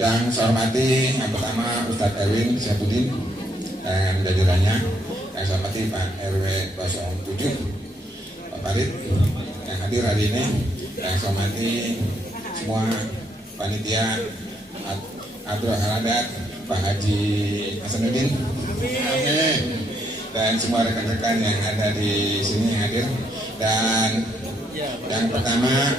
Yang saya hormati yang pertama Ustadz Erwin Syahbudin dan jajarannya. Yang saya hormati Pak RW 07 Pak Farid yang hadir hari ini. Yang saya hormati semua panitia Abdul Haladat, Pak Haji Hasanuddin, amin, dan semua rekan-rekan yang ada di sini yang hadir. Dan yang pertama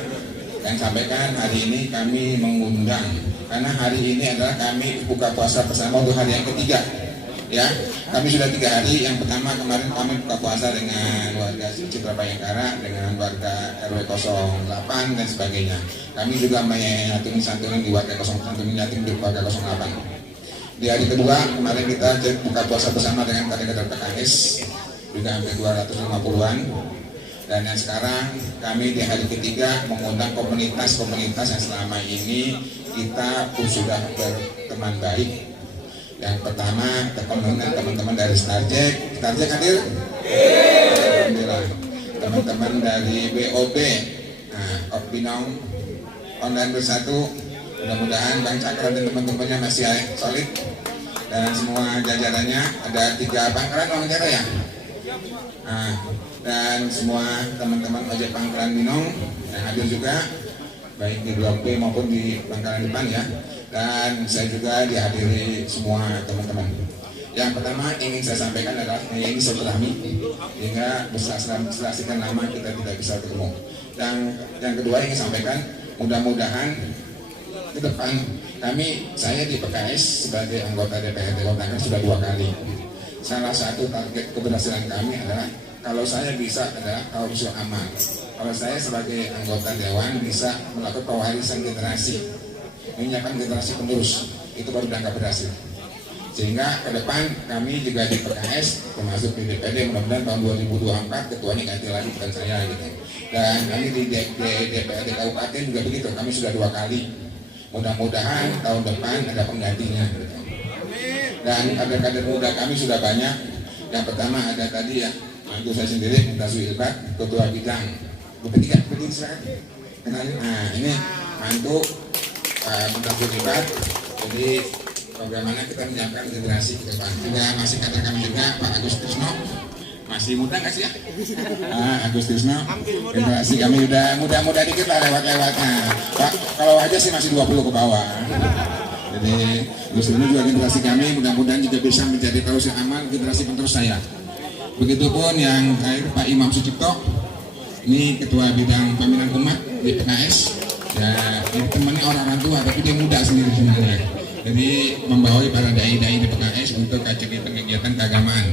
yang sampaikan hari ini kami mengundang karena hari ini adalah kami buka puasa bersama untuk hari yang ketiga. Ya, kami sudah 3 hari. Yang pertama kemarin kami buka puasa dengan warga Citra Bayangkara, dengan warga RW 08 dan sebagainya. Kami juga menyantuni santunan di warga 08 di warga 08. Di hari kedua kemarin kita buka puasa bersama dengan kader PKS juga hampir 250-an. Dan yang sekarang kami di hari ketiga mengundang komunitas-komunitas yang selama ini kita sudah berteman baik. Yang pertama teman-teman dari Starjek hadir? Alhamdulillah. Teman-teman dari BOB, Opinong, Online Bersatu, mudah-mudahan Bang Cakra dan teman-temannya masih solid. Dan semua jajarannya ada 3 pangkalan Bang Cakra ya? Dan semua teman-teman ojek pangkalan Binong yang hadir juga, baik di Blok B maupun di pangkalan depan ya. Dan saya juga dihadiri semua teman-teman. Yang pertama ingin saya sampaikan adalah ini silaturahmi, sehingga berselang lama kita tidak bisa ketemu. Dan yang kedua ingin sampaikan, mudah-mudahan ke depan saya di PKS sebagai anggota DPRD Kota Tangerang sudah 2 kali. Salah satu target keberhasilan kami adalah kalau saya bisa adalah tausiah amal. Kalau saya sebagai anggota dewan bisa melakukan pewarisan generasi, menyiapkan generasi penerus, itu baru dianggap berhasil. Sehingga ke depan kami juga di PKS termasuk di DPD mudah-mudahan tahun 2024 ketuanya ganti lagi bukan saya gitu. Dan kami di DPRD Kabupaten juga begitu, kami sudah 2 kali. Mudah-mudahan tahun depan ada penggantinya gitu. Dan kader-kader muda kami sudah banyak. Yang pertama ada tadi ya, mantu saya sendiri Mutazu Ilbat, ketua bidang. Ketiga, kenalin. Ini mantu Mutazu Ilbat. Jadi bagaimana kita menyiapkan generasi ke depan. Juga masih kader kami juga Pak Agus Tisno. Masih muda nggak sih ya? Agus Tisno. Generasi kami udah muda-muda dikit lah lewat-lewatnya. Pak, kalau aja sih masih 20 ke bawah. Jadi Muslimnya juga generasi kami mudah-mudahan juga bisa menjadi tausiah amal generasi penerus saya. Begitupun yang terakhir Pak Imam Sucipto, ini ketua bidang pembinaan umat di PKS. Ya, ini temannya orang tua tapi dia muda sendiri sebenarnya. Jadi membawa para dai-dai di PKS untuk kegiatan keagamaan.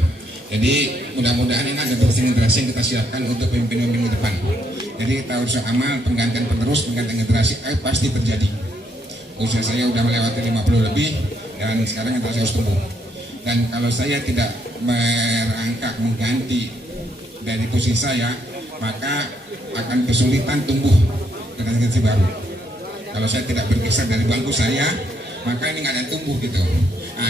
Jadi mudah-mudahan ini ada generasi yang kita siapkan untuk pemimpin-pemimpin ke depan. Jadi tausiah amal, penggantian penerus, penggantian generasi pasti terjadi. Usia saya sudah melewati 50 lebih dan sekarang saya harus tumbuh. Dan kalau saya tidak merangkak mengganti dari posisi saya, maka akan kesulitan tumbuh generasi baru. Kalau saya tidak bergeser dari bangku saya, maka ini nggak ada tumbuh gitu.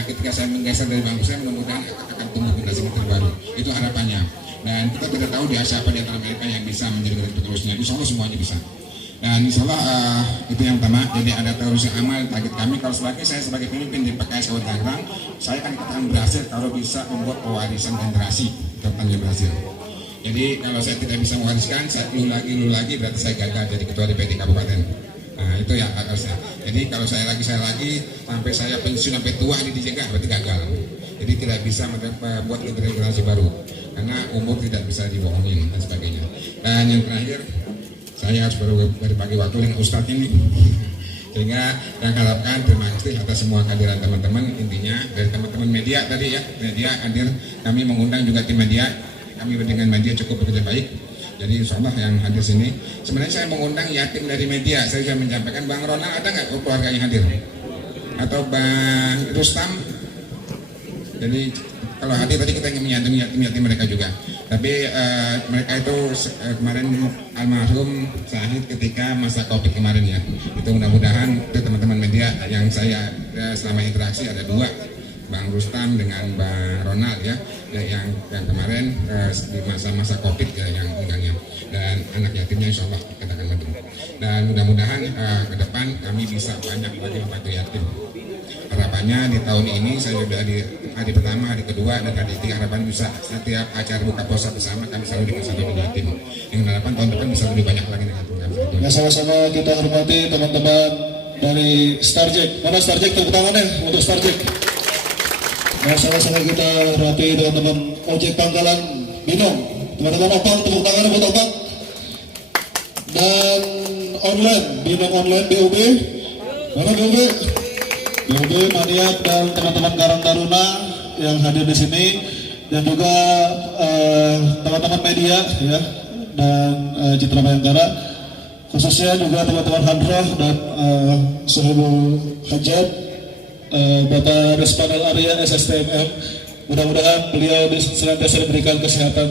Ketika saya menggeser dari bangku saya, mudah-mudahan akan tumbuh generasi baru. Itu harapannya. Dan kita tidak tahu siapa di antara mereka yang bisa menjadi penerusnya. Insya Allah semuanya bisa. Dan insya Allah itu yang pertama. Jadi ada tausiah amal target kami. Kalau saya sebagai pemimpin di PKS Kota Tangerang, saya akan berhasil kalau bisa membuat pewarisan generasi tentang berhasil. Jadi kalau saya tidak bisa mewariskan, saya lu lagi berarti saya gagal jadi ketua DPD Kabupaten. Nah itu ya akal saya. Jadi kalau saya lagi sampai saya pensiun sampai tua ini dijaga berarti gagal. Jadi tidak bisa membuat generasi baru karena umur tidak bisa dibohongin dan sebagainya. Dan yang terakhir, saya harus berbagi waktu dengan Ustadz ini, sehingga yang harapkan terima kasih atas semua kehadiran teman-teman. Intinya dari teman-teman media tadi ya, media hadir, kami mengundang juga tim media, kami dengan media cukup bekerja baik. Jadi insya Allah yang hadir sini, sebenarnya saya mengundang yatim dari media. Saya sudah menyampaikan Bang Ronald ada nggak keluarganya hadir? Atau Bang Rustam? Jadi kalau hadir tadi kita ingin menyantuni yatim-yatim mereka juga. Tapi mereka itu kemarin almarhum Syahid ketika masa Covid kemarin ya. Itu mudah-mudahan itu teman-teman media yang saya selama interaksi ada 2, Bang Rustam dengan Bang Ronald ya, yang kemarin di masa-masa Covid ya, yang enggaknya. Dan anak yatimnya insya Allah kita akan bantu. Dan mudah-mudahan ke depan kami bisa banyak lagi membantu yatim. harapannya di tahun ini saya sudah di hari pertama, hari kedua, dan hari ketiga, harapan bisa setiap acara buka puasa bersama kami selalu dengan satu tim. Dengan harapan tahun depan bisa lebih banyak lagi dengan kami. Ya, sama-sama kita hormati teman-teman dari Starjack. Mana Starjack, tepuk tangannya untuk Starjack. Ya, sama-sama kita hormati teman-teman ojek pangkalan Binong. Teman-teman Opang, tepuk tangannya buat Opang. Dan online, Binong online BOB. Mana BOB? BOB, Maniak, dan teman-teman Karang Taruna yang hadir di sini, dan juga teman-teman media ya, dan Citra Bayangkara, khususnya juga teman-teman Hadroh dan Sohibul Hajat, Bapak Respanel Arya SSTMM. Mudah-mudahan beliau senantiasa diberikan kesehatan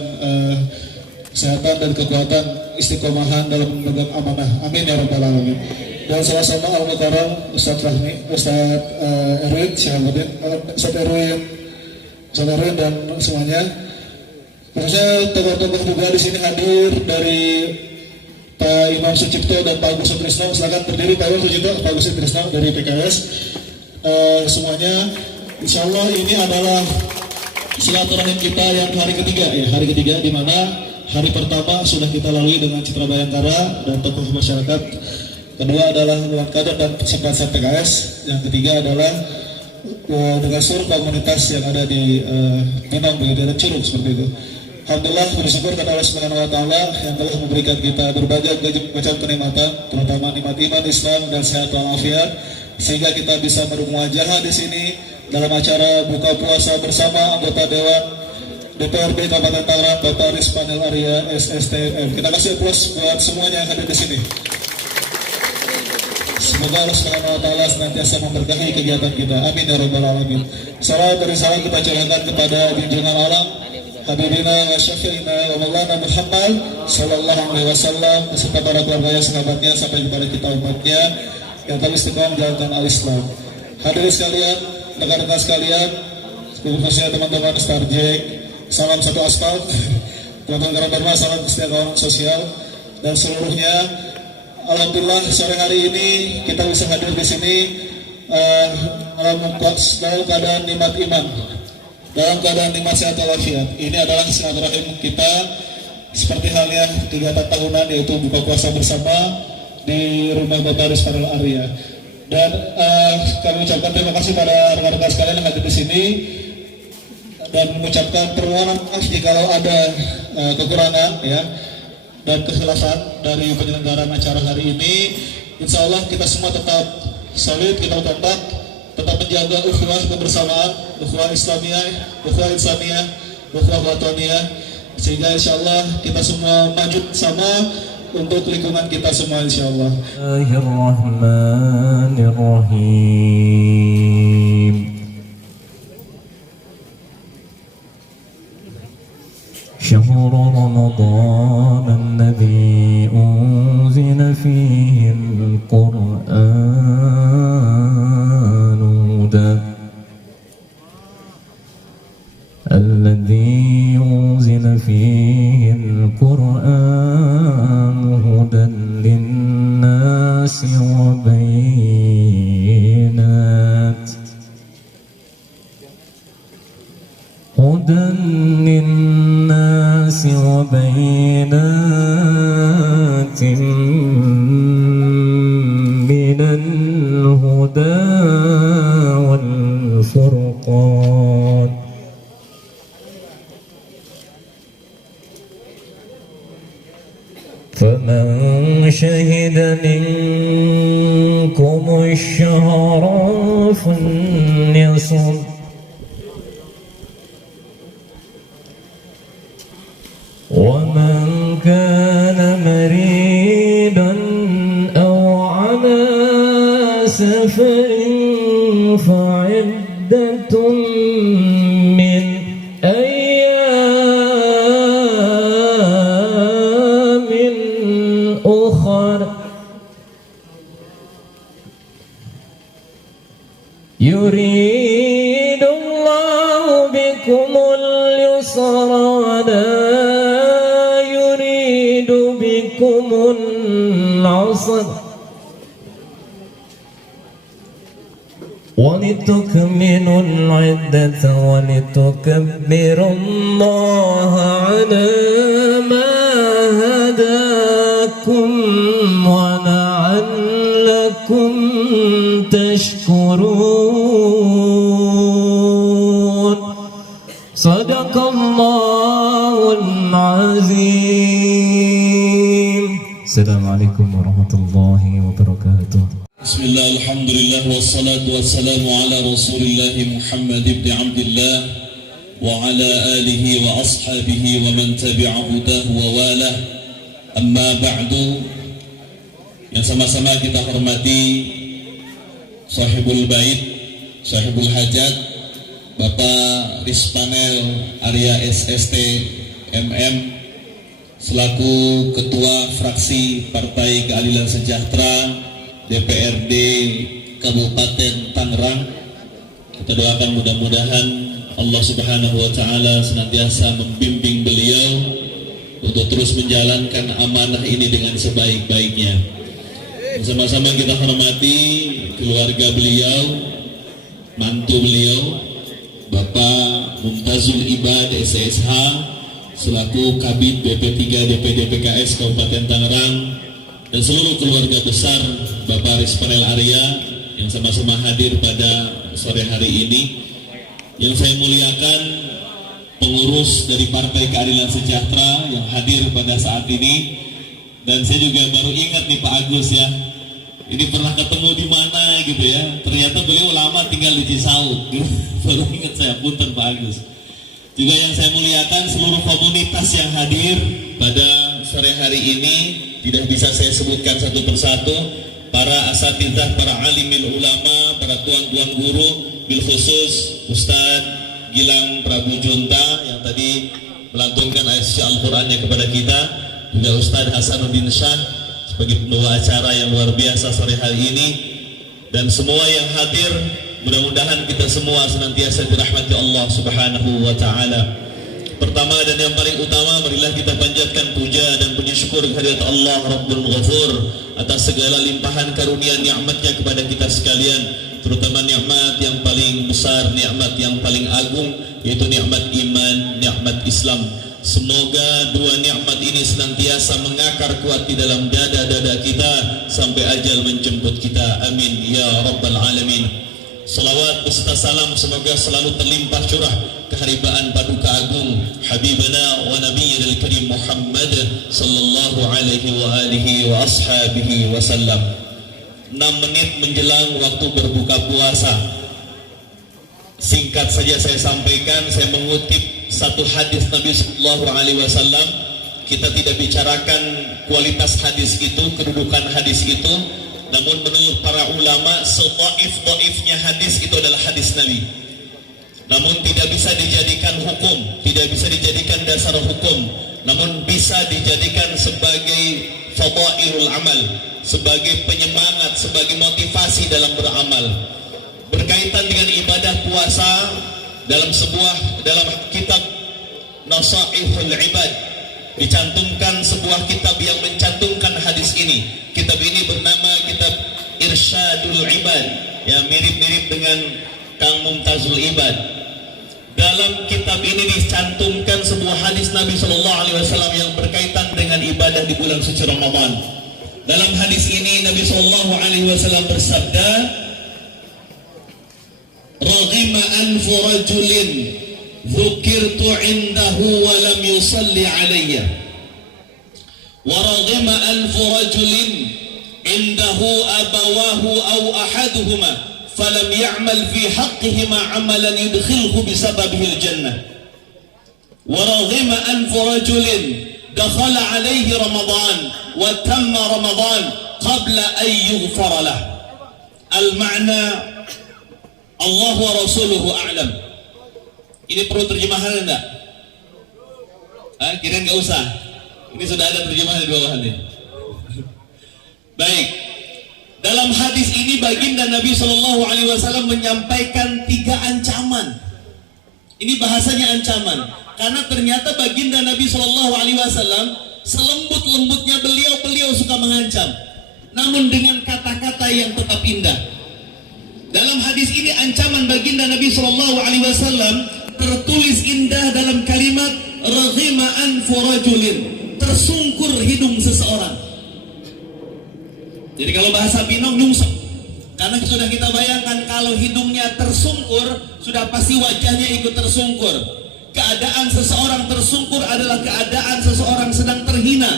dan kekuatan istiqomahan dalam memegang amanah. Amin ya rabbal alamin. Dan sama-sama Al-Mukarram Ustadz Fahmi, Ustadz Erwin Syahabuddin, Ustadz Erwin dan semuanya. Khususnya tokoh-tokoh juga di sini hadir dari Pak Imam Sucipto dan Pak Agus Sutrisno. Silakan berdiri Pak Imam Sucipto, Pak Agus Sutrisno dari PKS. Semuanya, insya Allah ini adalah silaturahim kita yang hari ketiga ya, hari ketiga, di mana hari pertama sudah kita lalui dengan Citra Bayangkara dan tokoh masyarakat. Kedua adalah Dewan Kader dan Sekretaris PKS. Yang ketiga adalah dengan seluruh komunitas yang ada di Minang, begitu, dan Curug seperti itu. Alhamdulillah, bersyukur kepada Allah Subhanahu wa Ta'ala yang telah memberikan kita berbagai macam kenikmatan, terutama nikmat iman, Islam, dan sehat walafiat, sehingga kita bisa bermuajahah di sini dalam acara buka puasa bersama anggota Dewan DPRD Kabupaten Tangerang, Bapak Respanel Arya SSTMM. Kita kasih aplaus buat semuanya yang hadir di sini. Semoga Allah Subhanahu wa Ta'ala senantiasa memberkahi kegiatan kita. Amin ya rabbal alamin. Salam dari salam kita curahkan kepada junjungan alam Habibina wa Syafi'ina wa Maulana Muhammad sallallahu alaihi wasallam, beserta para keluarganya, sahabatnya, sampai kepada kita umatnya yang telah istiqomah menjalankan al-Islam. Hadirin sekalian, rekan-rekan sekalian, khususnya teman-teman Starjack, salam satu aspal, teman-teman Karang, salam kesetiaan sosial, dan seluruhnya. Alhamdulillah sore hari ini kita bisa hadir di sini dalam keadaan nikmat iman, dalam keadaan nikmat sehat walafiat. Ini adalah silaturahim kita seperti halnya kegiatan tahunan, yaitu buka puasa bersama di rumah Bapak Respanel Arya. Dan kami ucapkan terima kasih pada rekan-rekan sekalian yang hadir di sini dan mengucapkan permohonan maaf jika ada kekurangan ya dan kekhilafan dari penyelenggaraan acara hari ini. Insya Allah kita semua tetap solid, kita tetap menjaga ukhuwah kebersamaan, ukhuwah Islamiyah, ukhuwah Insaniyah, ukhuwah Wataniyah, sehingga insya Allah kita semua maju sama untuk lingkungan kita semua insya Allah. Bismillahirrahmanirrahim. شهر رمضان الذي أنزل فيه القرآن هدى للناس وبينات من الهدى والفرقان فمن شهد منكم الشهر فليصم ومن كان مريضا أو على سفر فعدة من أيام أخر يريد الله بكم اليسر ولا يريد بكم العسر ولتكملوا العدة ولتكبروا الله على ما هداكم ولعلكم تشكرون. صدق الله العظيم. السلام عليكم ورحمة الله وبركاته. Bismillah, alhamdulillah, wassalatu wassalamu ala rasulillah Muhammad ibn Abdullah wa ala alihi wa ashabihi wa man tabi'a hudahu wa wala. Amma ba'du. Yang sama-sama kita hormati sahibul bait, sahibul hajat, Bapak Rispanel Arya SST MM selaku Ketua Fraksi Partai Keadilan Sejahtera DPRD Kabupaten Tangerang. Kita doakan mudah-mudahan Allah Subhanahu wa Ta'ala senantiasa membimbing beliau untuk terus menjalankan amanah ini dengan sebaik-baiknya. Sama-sama kita hormati keluarga beliau, mantu beliau, Bapak Mumtazul Ibad SSH selaku Kabid BP3 DPD PKS Kabupaten Tangerang, dan seluruh keluarga besar Bapak Rispanel Arya yang sama-sama hadir pada sore hari ini. Yang saya muliakan pengurus dari Partai Keadilan Sejahtera yang hadir pada saat ini. Dan saya juga baru ingat nih Pak Agus ya, ini pernah ketemu di mana gitu ya, ternyata beliau lama tinggal di Cisauk. Baru ingat saya, punten Pak Agus. Juga yang saya muliakan seluruh komunitas yang hadir pada sore hari ini, tidak bisa saya sebutkan satu persatu, para asatidzah, para alimil ulama, para tuan-tuan guru, bil khusus Ustadz Gilang Prabu Junta yang tadi melantunkan ayat suci Al-Qur'annya kepada kita, juga Ustadz Hasanuddin Shah sebagai pembawa acara yang luar biasa sore hari ini, dan semua yang hadir, mudah-mudahan kita semua senantiasa dirahmati Allah Subhanahu wa Ta'ala. Pertama dan yang paling utama, marilah kita panjatkan puja dan puji syukur kehadirat Allah Rabbul Ghafur atas segala limpahan karunia nikmatnya kepada kita sekalian, terutama nikmat yang paling besar, nikmat yang paling agung, yaitu nikmat iman, nikmat Islam. Semoga dua nikmat ini senantiasa mengakar kuat di dalam dada-dada kita sampai ajal menjemput kita. Amin ya Rabbal Alamin. Salawat beserta salam semoga selalu terlimpah curah keharibaan paduka agung Habibana wa Nabiyyina al-Karim Muhammad sallallahu alaihi wa alihi wa ashabihi wasallam. 6 menit menjelang waktu berbuka puasa, singkat saja saya sampaikan, saya mengutip satu hadis Nabi sallallahu alaihi wasallam. Kita tidak bicarakan kualitas hadis itu, kedudukan hadis itu, namun menurut para ulama sedaif-daifnya hadis itu adalah hadis Nabi. Namun tidak bisa dijadikan hukum, tidak bisa dijadikan dasar hukum, namun bisa dijadikan sebagai fadailul amal, sebagai penyemangat, sebagai motivasi dalam beramal. Berkaitan dengan ibadah puasa, dalam kitab Nasaihul Ibad dicantumkan sebuah kitab yang mencantumkan hadis ini. Kitab ini bernama kitab Irsyadul Ibad, ya mirip-mirip dengan Kang Mumtazul Ibad. Dalam kitab ini dicantumkan sebuah hadis Nabi Shallallahu Alaihi Wasallam yang berkaitan dengan ibadah di bulan suci Ramadan. Dalam hadis ini Nabi Shallallahu Alaihi Wasallam bersabda, "Raghima anfu rajulin dzukirtu indahu wa lam yusalli alayya." ورغم أنف رجل عنده أبواه أو أحدهما فلم يعمل في حقهما عملا يدخله بسببه الجنة ورغم أنف رجل دخل عليه رمضان وتم رمضان قبل أن يغفر له. المعنى Allah wa rasuluhu a'lam. Ini perlu terjemahan enggak? Kirain enggak usah. Ini sudah ada terjemahan di bawah ini. Baik. Dalam hadis ini baginda Nabi Shallallahu Alaihi Wasallam menyampaikan 3 ancaman. Ini bahasanya ancaman, karena ternyata baginda Nabi Shallallahu Alaihi Wasallam selembut-lembutnya beliau suka mengancam, namun dengan kata-kata yang tetap indah. Dalam hadis ini ancaman baginda Nabi SAW tertulis indah dalam kalimat raghima anfu rajulin, tersungkur hidung seseorang. Jadi kalau bahasa Binong nyungsep, karena sudah kita bayangkan kalau hidungnya tersungkur, sudah pasti wajahnya ikut tersungkur. Keadaan seseorang tersungkur adalah keadaan seseorang sedang terhina.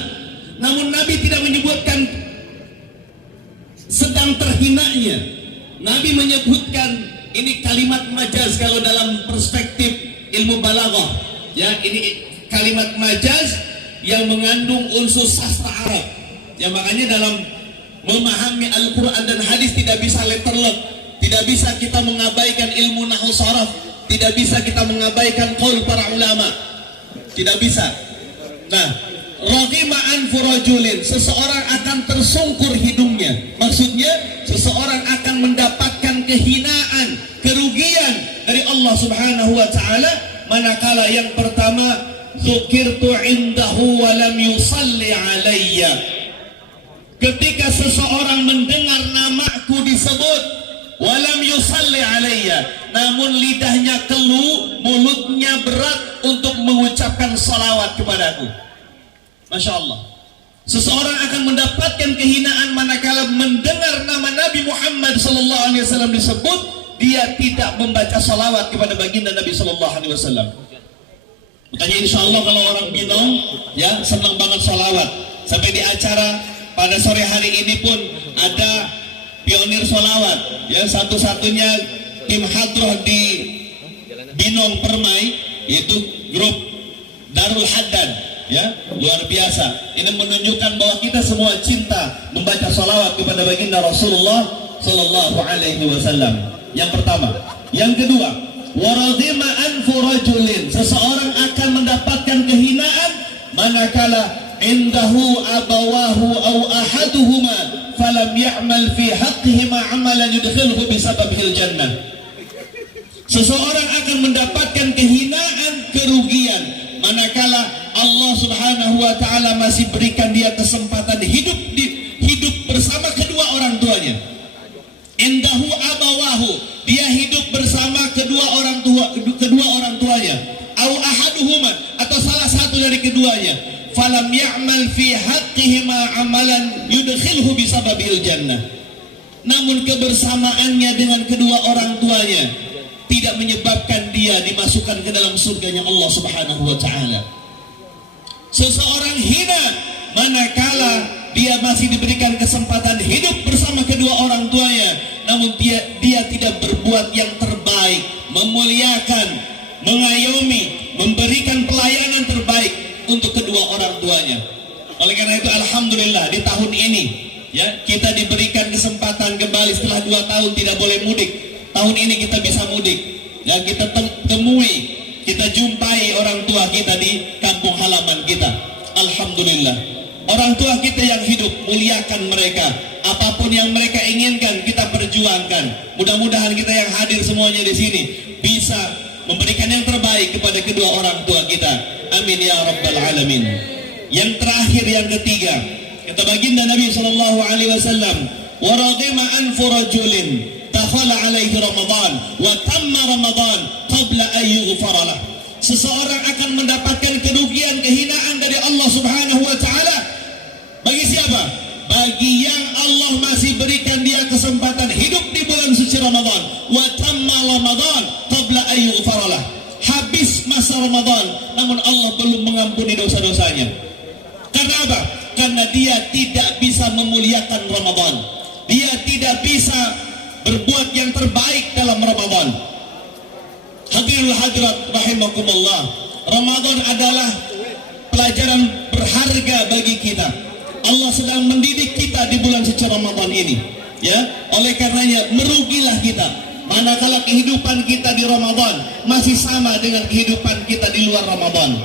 Namun Nabi tidak menyebutkan sedang terhinanya. Nabi menyebutkan ini kalimat majaz kalau dalam perspektif ilmu balaghah. Ya, ini kalimat majaz yang mengandung unsur sastra Arab. Ya, makanya dalam memahami Al-Quran dan hadis tidak bisa letterlek, tidak bisa kita mengabaikan ilmu nahwu sharaf, tidak bisa kita mengabaikan qaul para ulama, tidak bisa. Nah, raghima anfu rajulin, seseorang akan tersungkur hidungnya. Maksudnya seseorang akan mendapatkan kehinaan, kerugian dari Allah Subhanahu wa taala manakala yang pertama dzukirtu indahu wa lam yusalli alayya. Ketika seseorang mendengar namaku disebut walam yusalli alayya, namun lidahnya keluh, mulutnya berat untuk mengucapkan salawat kepadaku. Masya Allah. Seseorang akan mendapatkan kehinaan manakala mendengar nama Nabi Muhammad SAW disebut, dia tidak membaca salawat kepada baginda Nabi SAW. Makanya insya Allah kalau orang Binong ya senang banget salawat. Sampai di acara pada sore hari ini pun ada pionir salawat. Ya, satu-satunya tim hadroh di Binong Permai, yaitu grup Darul Haddad. Ya, luar biasa. Ini menunjukkan bahwa kita semua cinta membaca salawat kepada baginda Rasulullah Sallallahu Alaihi Wasallam. Yang pertama. Yang kedua, waradhima anfu rajulin, seseorang akan mendapatkan kehinaan manakala indahu abawahu aw ahaduhuma falam ya'mal fi haqqihima amalan yudkhilhu bisababihil jannah. Seseorang akan mendapatkan kehinaan, kerugian manakala Allah Subhanahu wa taala masih berikan dia kesempatan hidup bersama kedua orang tuanya. Indahu abawahu, dia hidup bersama kedua orang tuanya. Au ahaduhuma, atau salah satu dari keduanya. Falam ya'mal fi haqqihima amalan yudkhilhu bisababil jannah. Namun kebersamaannya dengan kedua orang tuanya tidak menyebabkan dia dimasukkan ke dalam surganya Allah Subhanahu wa taala. Seseorang hina manakala dia masih diberikan kesempatan hidup bersama kedua orang tuanya, namun dia tidak berbuat yang terbaik, memuliakan, mengayomi, memberikan pelayanan terbaik untuk kedua orang tuanya. Oleh karena itu alhamdulillah di tahun ini ya kita diberikan kesempatan kembali setelah 2 tahun tidak boleh mudik. Tahun ini kita bisa mudik. Ya, kita temui, kita jumpai orang tua kita di kampung halaman kita. Alhamdulillah. Orang tua kita yang hidup, muliakan mereka. Apapun yang mereka inginkan, kita perjuangkan. Mudah-mudahan kita yang hadir semuanya di sini bisa memberikan yang terbaik kepada kedua orang tua kita. Amin ya rabbal alamin. Yang terakhir, yang ketiga, kata baginda Nabi SAW, waradhima anfu rajulin dakhala alaihi Ramadan wa tamma Ramadan qabla an yughfara lah. Seseorang akan mendapatkan kerugian, kehinaan dari Allah Subhanahu wa taala. Bagi siapa? Bagi yang Allah masih berikan dia kesempatan hidup di bulan suci Ramadan. Wa tamma Ramadan qabla an yughfara lah. Habis masa Ramadan namun Allah belum mengampuni dosa-dosanya. Karena apa? Karena dia tidak bisa memuliakan Ramadan. Dia tidak bisa berbuat yang terbaik dalam Ramadan. Hadirul hadirat rahimakumullah. Ramadan adalah pelajaran berharga bagi kita. Allah sedang mendidik kita di bulan suci Ramadan ini. Ya, oleh karenanya merugilah kita manakala kehidupan kita di Ramadan masih sama dengan kehidupan kita di luar Ramadan.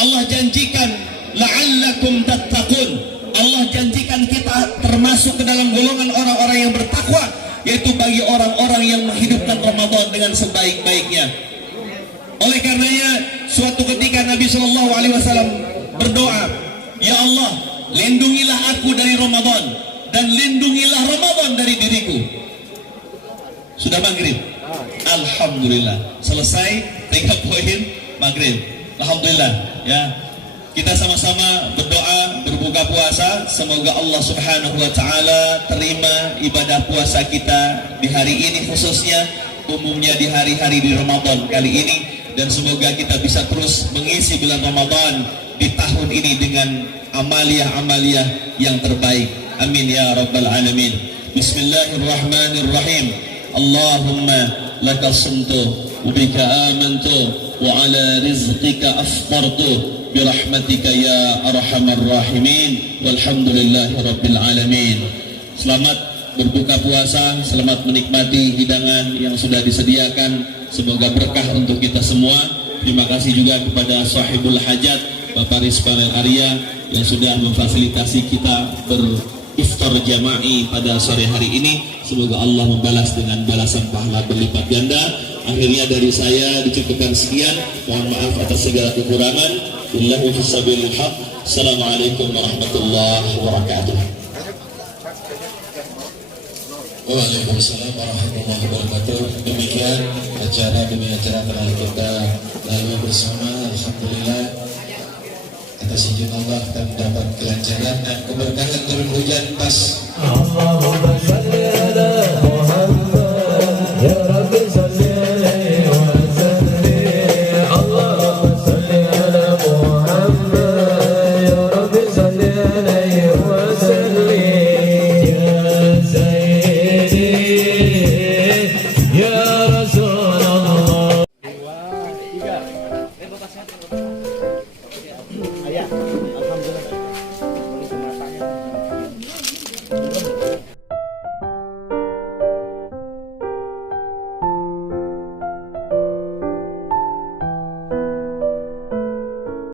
Allah janjikan la'allakum tattaqun. Allah janjikan kita termasuk ke dalam golongan orang-orang yang bertakwa, yaitu bagi orang-orang yang menghidupkan Ramadan dengan sebaik-baiknya. Oleh karenanya suatu ketika Nabi SAW berdoa, ya Allah, lindungilah aku dari Ramadan dan lindungilah Ramadan dari diriku. Sudah maghrib? Alhamdulillah. Selesai 3 poin maghrib. Alhamdulillah ya. Kita sama-sama berdoa berbuka puasa, semoga Allah Subhanahu wa taala terima ibadah puasa kita di hari ini, khususnya umumnya di hari-hari di Ramadan kali ini, dan semoga kita bisa terus mengisi bulan Ramadan di tahun ini dengan amaliyah-amaliyah yang terbaik. Amin ya rabbal alamin. Bismillahirrahmanirrahim. Allahumma laka sumtu wa bika amantu wa ala rizqika aftartu birahmatika ya arhamar rahimin walhamdulillahi rabbil alamin. Selamat berbuka puasa, selamat menikmati hidangan yang sudah disediakan, semoga berkah untuk kita semua. Terima kasih juga kepada sahibul hajat Bapak Rizwanul Arya yang sudah memfasilitasi kita beriftar jama'i pada sore hari ini. Semoga Allah membalas dengan balasan pahala berlipat ganda. Akhirnya dari saya dicukupkan sekian, mohon maaf atas segala kekurangan. Billahi fisabilil haq. Assalamualaikum warahmatullahi wabarakatuh. Waalaikumsalam warahmatullahi wabarakatuh. Demikian acara demi acara telah kita lalui bersama. Alhamdulillah, atas izin Allah kita mendapat kelancaran dan keberkahan turun hujan pas.